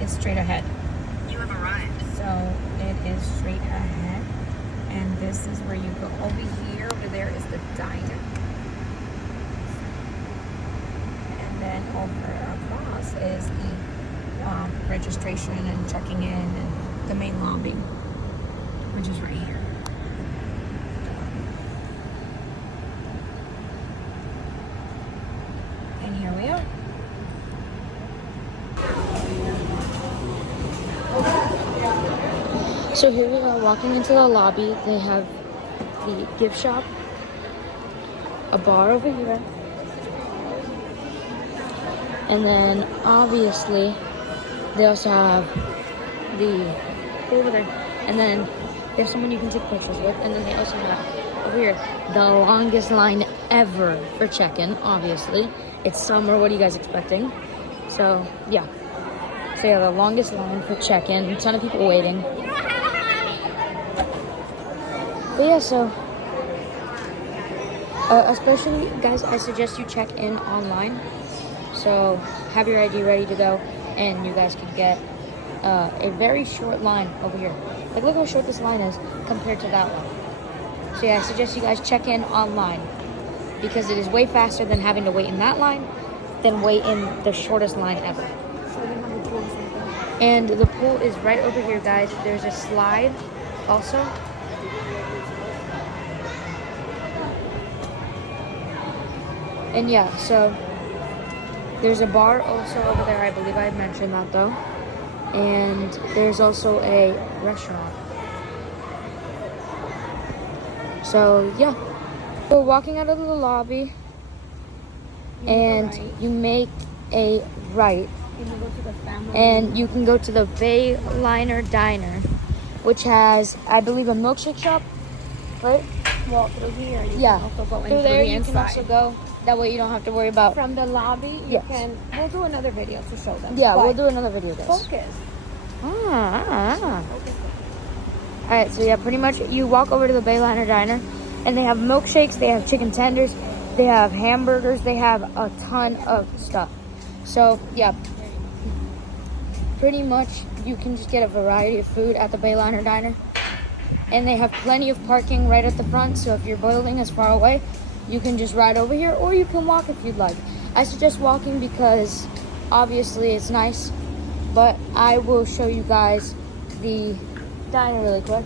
it's straight ahead. You have arrived. So it is straight ahead. And this is where you go. Over there is the diner. And then over across is the registration and checking in and the main lobby, which is right here. And here we are. So here we are walking into the lobby. They have the gift shop, a bar over here, and then obviously they also have the pool over there, and then there's someone you can take pictures with, and then they also have over here the longest line ever for check-in. Obviously it's summer, what are you guys expecting? So yeah, the longest line for check-in, a ton of people waiting. But yeah, so especially guys, I suggest you check in online, so have your ID ready to go, and you guys can get a very short line over here. Like, look how short this line is compared to that one. So yeah, I suggest you guys check in online, because it is way faster than having to wait in that line than wait in the shortest line ever. And the pool is right over here, guys. There's a slide also. And yeah, so there's a bar also over there. I believe I had mentioned that though. And there's also a restaurant. So yeah, we're walking out of the lobby, and you make a right, and you can go to the Bayliner Diner, which has, I believe, a milkshake shop, right? Walk through here. You Yeah, can also go in through there the you can also go. That way you don't have to worry about. From the lobby, you Yes. can. We'll do another video to show them. Yeah, But we'll do another video, guys. Focus. All right, so yeah, pretty much you walk over to the Bayliner Diner, and they have milkshakes, they have chicken tenders, they have hamburgers, they have a ton of stuff. So yeah, pretty much you can just get a variety of food at the Bayliner Diner, and they have plenty of parking right at the front. So if your building is far away, you can just ride over here, or you can walk if you'd like. I suggest walking because obviously it's nice, but I will show you guys the diner really quick.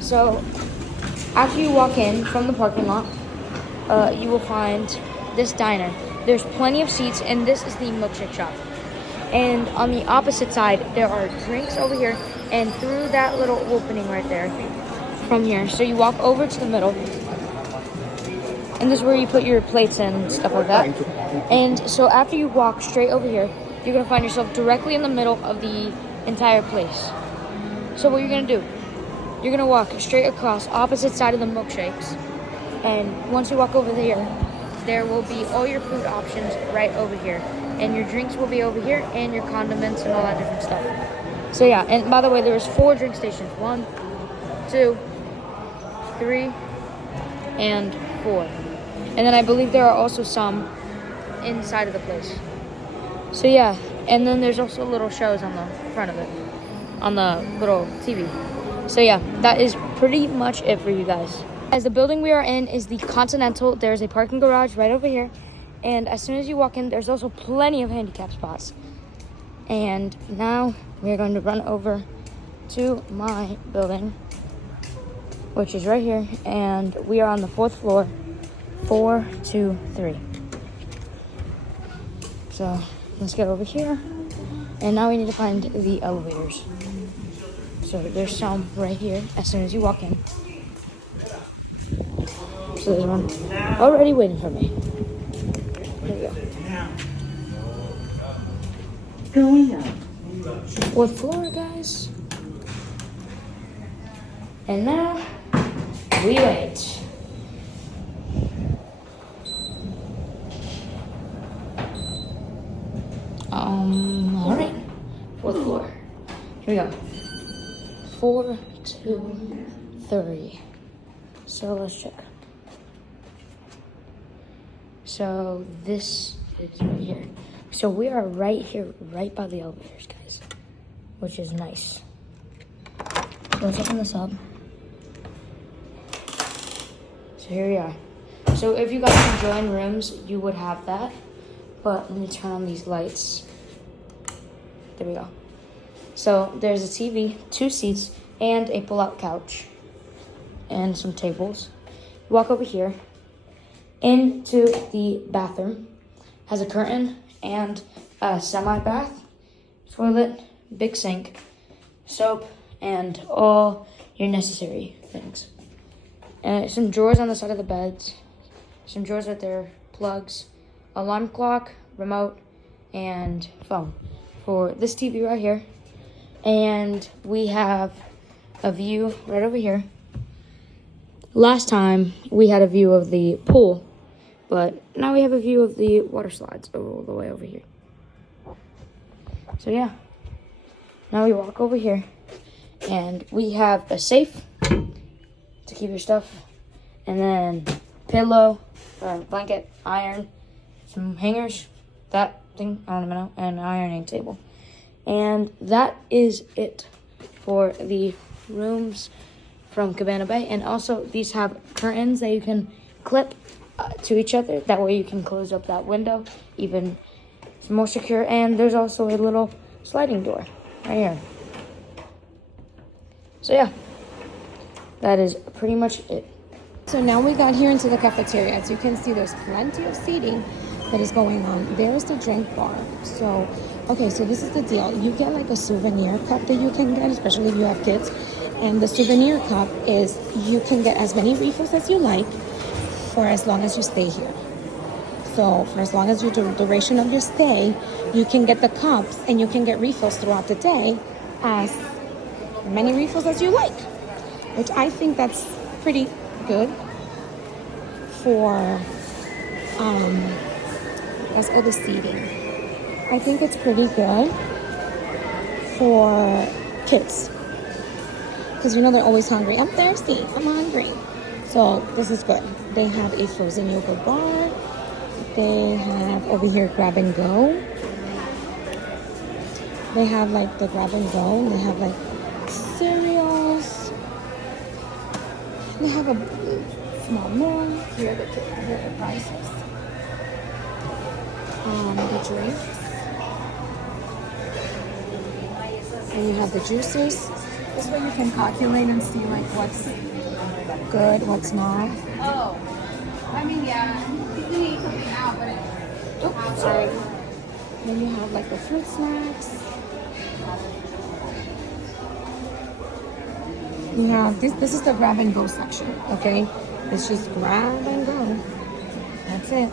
So after you walk in from the parking lot, you will find this diner. There's plenty of seats, and this is the milkshake shop. And on the opposite side, there are drinks over here, and through that little opening right there, from here. So you walk over to the middle, and this is where you put your plates and stuff like that. And so after you walk straight over here, you're gonna find yourself directly in the middle of the entire place. So what you're gonna do, you're gonna walk straight across opposite side of the milkshakes, and once you walk over there, there will be all your food options right over here, and your drinks will be over here, and your condiments and all that different stuff. So yeah, and by the way, there's 4 drink stations. 1, 2, 3, and 4. And then I believe there are also some inside of the place. So yeah, and then there's also little shows on the front of it, on the little TV. So yeah, that is pretty much it for you guys. As the building we are in is the Continental. There's a parking garage right over here, and as soon as you walk in, there's also plenty of handicap spots. And now we're going to run over to my building, which is right here, and we are on the 4th floor, 423. So let's get over here, and now we need to find the elevators. So there's some right here as soon as you walk in. So there's one already waiting for me. There we go. Going up. 4th floor, guys. And now we wait. All right. 4th floor. Here we go. 4, 2, 3. So let's check. So this is right here. So we are right here, right by the elevators, guys, which is nice. So let's open this up. So here we are. So if you guys can join rooms, you would have that. But let me turn on these lights. There we go. So there's a TV, 2 seats, and a pull-out couch, and some tables. You walk over here into the bathroom. Has a curtain and a semi-bath, toilet, big sink, soap, and all your necessary things. Some drawers on the side of the beds. Some drawers right there, plugs, alarm clock, remote, and phone for this TV right here. And we have a view right over here. Last time we had a view of the pool, but now we have a view of the water slides all the way over here. So yeah, now we walk over here and we have a safe to keep your stuff, and then pillow, blanket, iron, some hangers, that thing, I don't even know, and an ironing table. And that is it for the rooms from Cabana Bay. And also, these have curtains that you can clip to each other. That way you can close up that window, even it's more secure. And there's also a little sliding door right here. So yeah, that is pretty much it. So now we got here into the cafeteria. As you can see, there's plenty of seating that is going on. There's the drink bar. So, okay, so this is the deal. You get like a souvenir cup that you can get, especially if you have kids. And the souvenir cup is you can get as many refills as you like for as long as you stay here. So for as long as the duration of your stay, you can get the cups and you can get refills throughout the day, as many refills as you like, which I think that's pretty good for let's go to seating. I think it's pretty good for kids, because you know they're always hungry. I'm thirsty, I'm hungry. So this is good. They have a frozen yogurt bar. They have over here grab and go. They have like the grab and go. They have like cereals. They have a small meal. Here are the prices. The drinks. And you have the juices. This way you can calculate and see like what's good, what's not. Oh, I mean, yeah, you need something out, but Oops, sorry. Then you have like the fruit snacks. You have this is the grab and go section, okay? It's just grab and go. That's it.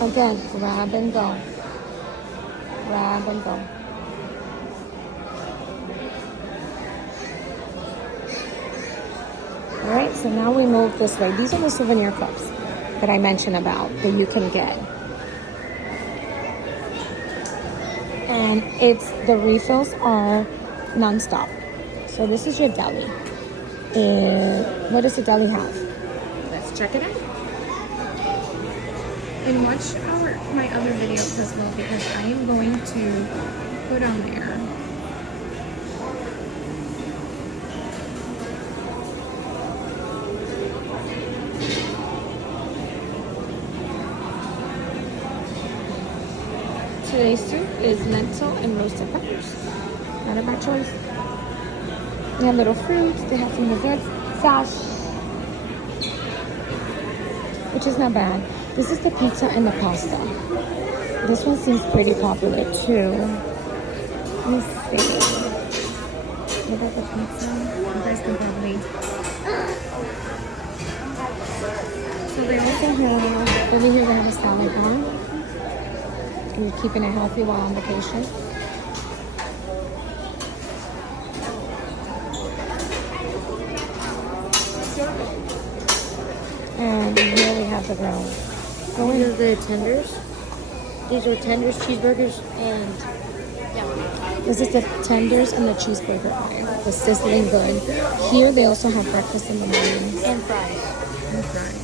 Again, grab and go. Grab and go. Alright, so now we move this way. These are the souvenir cups that I mentioned about that you can get. And the refills are non-stop. So this is your deli. What does the deli have? Let's check it out. And watch my other videos as well, because I am going to put on there today's soup is lentil and roasted peppers. Not a bad choice. They have little fruits. They have some desserts. Sash, which is not bad. This is the pizza and the pasta. This one seems pretty popular too. Let me see. What about the pizza? You guys can probably. So they also have, over here they have a salad bar. You're keeping it healthy while on vacation. And here we have the grill. These are the tenders. These are tenders, cheeseburgers, and This is the tenders and the cheeseburger aisle. The sizzling good. Here they also have breakfast in the mornings. And fries. And fries.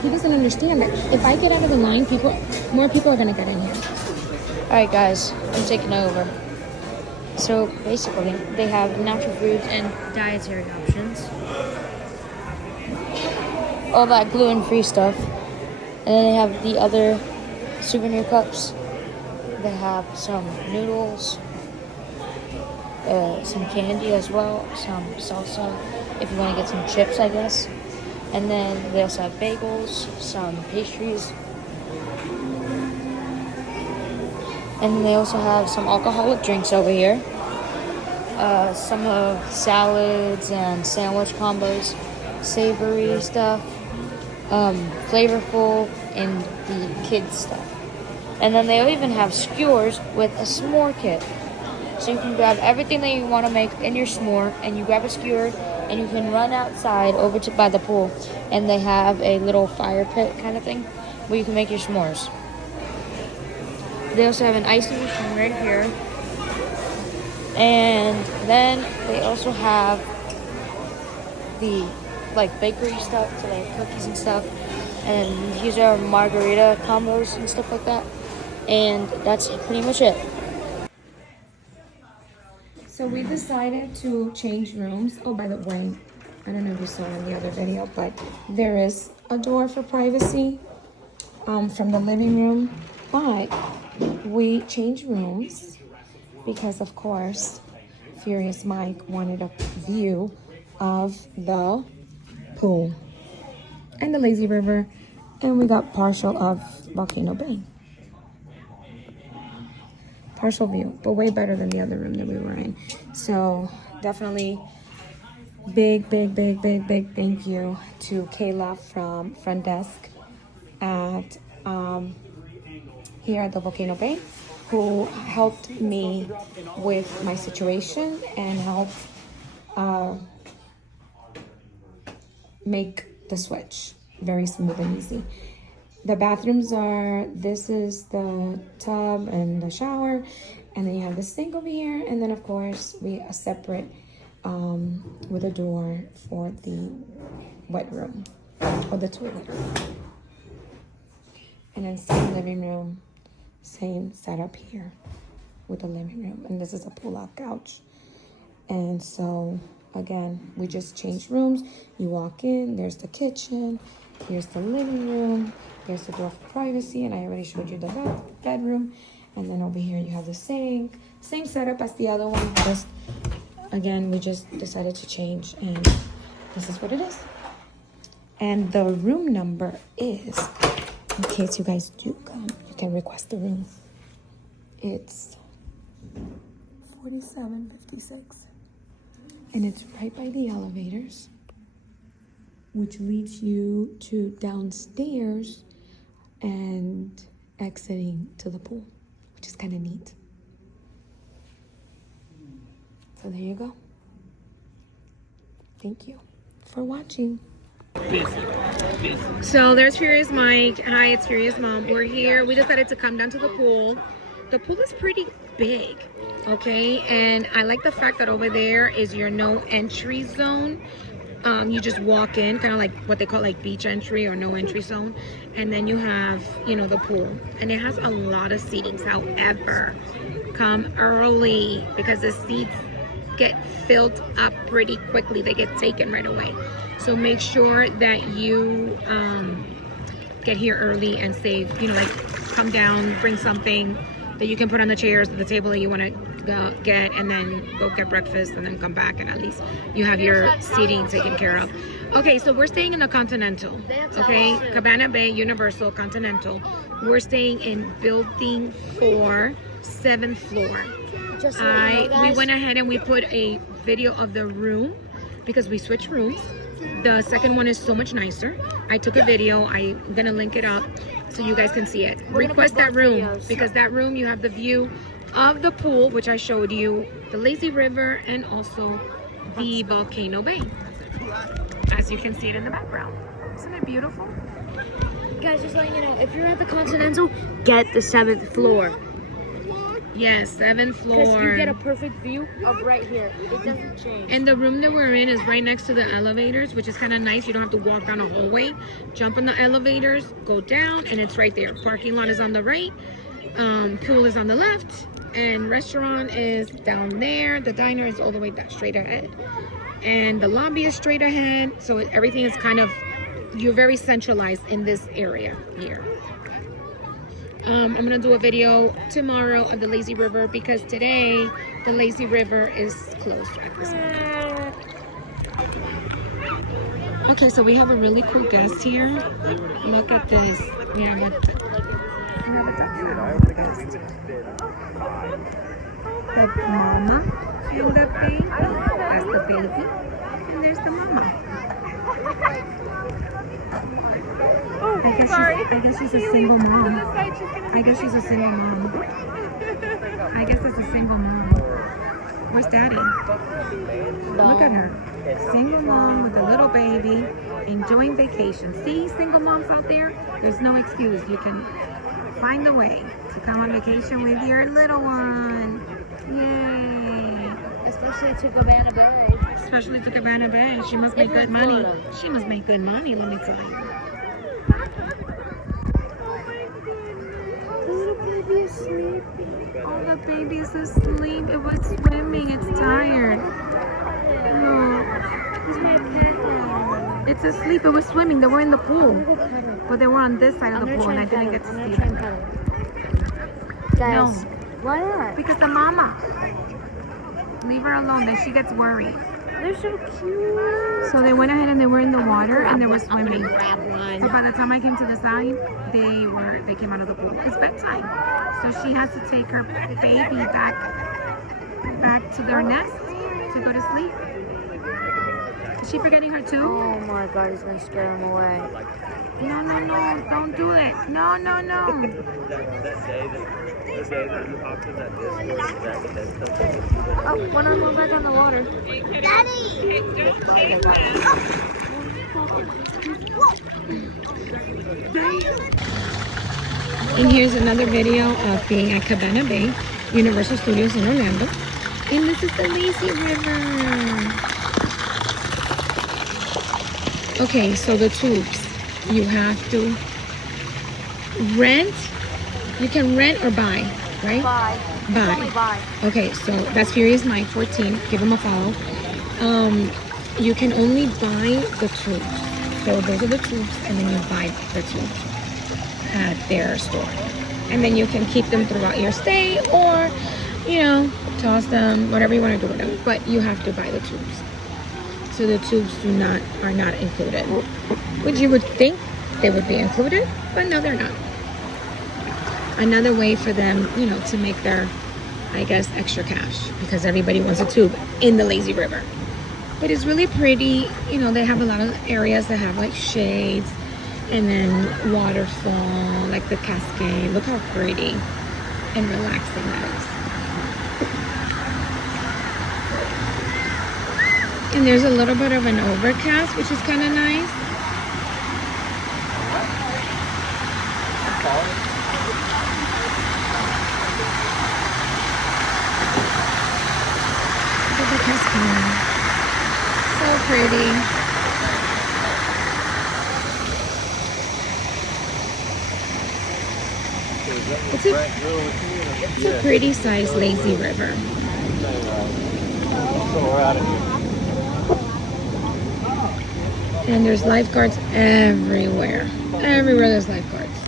He doesn't understand that if I get out of the line, more people are gonna get in here. Alright guys, I'm taking over. So basically, they have natural foods and dietary options. All that gluten-free stuff. And then they have the other souvenir cups. They have some noodles, some candy as well, some salsa, if you want to get some chips, I guess. And then they also have bagels, some pastries. And then they also have some alcoholic drinks over here. Some of salads and sandwich combos, savory stuff, flavorful, and the kids stuff. And then they even have skewers with a s'more kit. So you can grab everything that you want to make in your s'more, and you grab a skewer, and you can run outside over to by the pool, and they have a little fire pit kind of thing where you can make your s'mores. They also have an icing machine right here. And then they also have the bakery stuff, so they have cookies and stuff. And these are margarita combos and stuff like that. And that's pretty much it. So we decided to change rooms. Oh, by the way, I don't know if you saw in the other video, but there is a door for privacy from the living room. But we changed rooms because, of course, Furious Mike wanted a view of the pool and the lazy river, and we got partial of Volcano Bay. Partial view, but way better than the other room that we were in. So definitely big thank you to Kayla from front desk at here at the Volcano Bay, who helped me with my situation and helped make the switch very smooth and easy. The bathrooms are, this is the tub and the shower, and then you have the sink over here, and then of course we a separate with a door for the wet room or the toilet. And then same living room, same setup here with the living room, and this is a pull-out couch. And so again, we just changed rooms. You walk in, there's the kitchen, here's the living room, there's the door for privacy, and I already showed you the bedroom. And then over here you have the sink, same setup as the other one, just again we just decided to change, and this is what it is. And the room number is, in case you guys do come, you can request the room. It's 4756. And it's right by the elevators, which leads you to downstairs and exiting to the pool, which is kind of neat. So there you go. Thank you for watching. So there's Furious Mike. Hi, it's Furious Mom. We're here. We decided to come down to the pool. The pool is pretty big, okay? And I like the fact that over there is your no entry zone. You just walk in, kind of like what they call like beach entry or no entry zone. And then you have, you know, the pool. And it has a lot of seatings. However, come early because the seats get filled up pretty quickly. They get taken right away. So make sure that you get here early and save, you know, like come down, bring something that you can put on the chairs, the table that you want to get, and then go get breakfast and then come back, and at least you have your seating taken care of. Okay, so we're staying in the Continental, okay? Cabana Bay, Universal, Continental. We're staying in building 4, 7th floor. Just so you know, We went ahead and we put a video of the room because we switched rooms. The second one is so much nicer. I took a video. I'm gonna link it up so you guys can see it. Request that room because that room you have the view of the pool, which I showed you, the lazy river, and also the volcano bay. As you can see it in the background. Isn't it beautiful? Guys, just letting you know, if you're at the Continental, get the 7th floor. Yes, 7th floor. Because you get a perfect view of right here. It doesn't change. And the room that we're in is right next to the elevators, which is kind of nice. You don't have to walk down a hallway. Jump in the elevators, go down, and it's right there. Parking lot is on the right. Pool is on the left. And restaurant is down there. The diner is all the way straight ahead. And the lobby is straight ahead. So everything is kind of, you're very centralized in this area here. I'm gonna do a video tomorrow of the lazy river because today the lazy river is closed at this moment. Okay, so we have a really cool guest here. Look at this. We have a duck guest. The mama and the baby. That's the baby. And there's the mama. I guess she's a single mom. I guess she's a single mom. I guess it's a single mom. Where's daddy? Look at her. Single mom with a little baby, enjoying vacation. See, single moms out there? There's no excuse. You can find a way to come on vacation with your little one. Yay. Especially to Cabana Bay. Especially to Cabana Bay. She must make good money. She must make good money, let me tell you. Oh, the baby is asleep. It was swimming. It's tired. No. It's asleep. It was swimming. They were in the pool. But they were on this side of the pool and I didn't get to see them. Guys, No. why not? Because the mama. Leave her alone. Then she gets worried. They're so cute. So they went ahead and they were in the water and they were swimming. But by the time I came to the side, they came out of the pool. It's bedtime. So she has to take her baby back to their nest to go to sleep. Is she forgetting her too? Oh my god, he's gonna scare him away. No, don't do it. No. Oh, one on one back on the water. And here's another video of being at Cabana Bay, Universal Studios in Orlando. And this is the lazy river. Okay, so the tubes. You have to rent. You can rent or buy, right? Bye. Buy. Only bye. Okay, so that's Furious Mike 14. Give him a follow. You can only buy the tubes. So those are the tubes, and then you buy the tubes at their store. And then you can keep them throughout your stay, or, toss them, whatever you want to do with them. But you have to buy the tubes. So the tubes are not included. Which you would think they would be included, but no, they're not. Another way for them, to make their, I guess, extra cash, because everybody wants a tube in the lazy river. But it's really pretty. They have a lot of areas that have like shades and then waterfall, like the cascade. Look how pretty and relaxing that is. And there's a little bit of an overcast, which is kind of nice. Look at the cascade. So pretty. It's a pretty sized lazy river. And there's lifeguards everywhere. Everywhere there's lifeguards.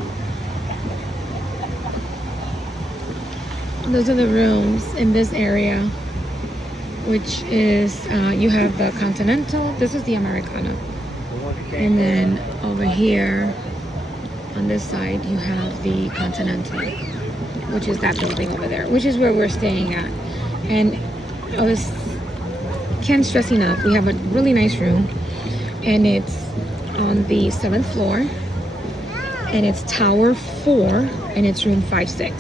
Those are the rooms in this area, which is, you have the Continental. This is the Americana. And then over here, on this side, you have the Continental, which is that building over there, which is where we're staying at. And can't stress enough, we have a really nice room. And it's on the 7th floor, and it's Tower 4, and it's room 5-6.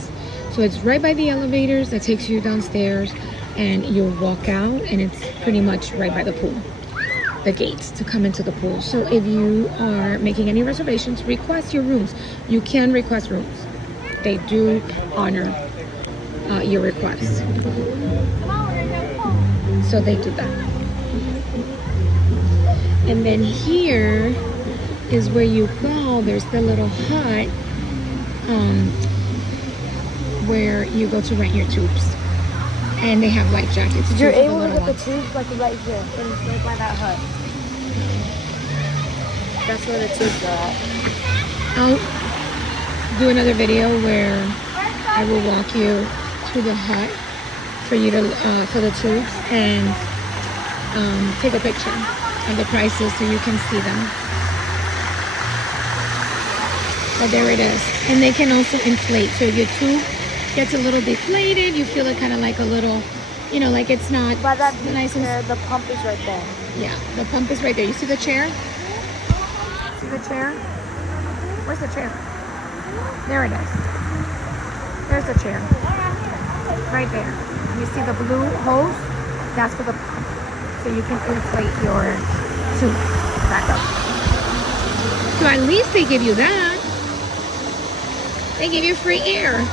So it's right by the elevators that takes you downstairs, and you'll walk out, and it's pretty much right by the pool, the gates to come into the pool. So if you are making any reservations, request your rooms. You can request rooms. They do honor your request. So they do that. And then here is where you go. There's the little hut where you go to rent your tubes. And they have life jackets. You're too for the able to little get the ones. tubes like right here, right by that hut. That's where the tubes are at. I'll do another video where I will walk you through the hut for you to for the tubes, and take a picture of the prices so you can see them. But there it is. And they can also inflate. So if your tube gets a little deflated, you feel it kind of like a little, you know, like it's not By that nice and there, the pump is right there. yeah, the pump is right there. You see the chair? See the chair? Where's the chair? There it is. There's the chair. Right there. You see the blue hose? That's for the pump. So you can inflate your tube back up. So at least they give you that. They give you free air.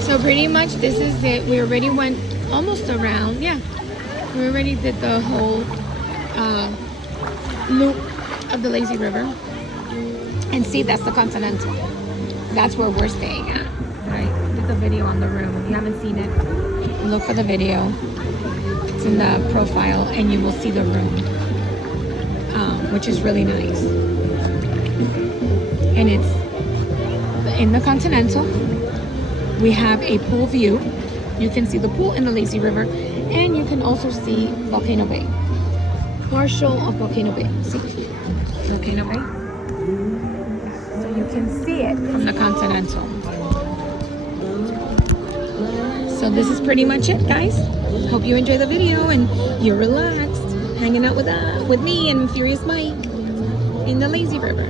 So pretty much this is it. We already went almost around. Yeah, we already did the whole loop of the lazy river. And see, that's the Continental. That's where we're staying at. Right? Did the video on the room. If you haven't seen it, look for the video. It's in the profile, and you will see the room, which is really nice. And it's in the Continental. We have a pool view. You can see the pool and the lazy river, and you can also see Volcano Bay. Partial of Volcano Bay. See? Volcano Bay. So you can see it from the Continental. So this is pretty much it, guys. Hope you enjoy the video and you're relaxed, hanging out with me and Furious Mike in the lazy river.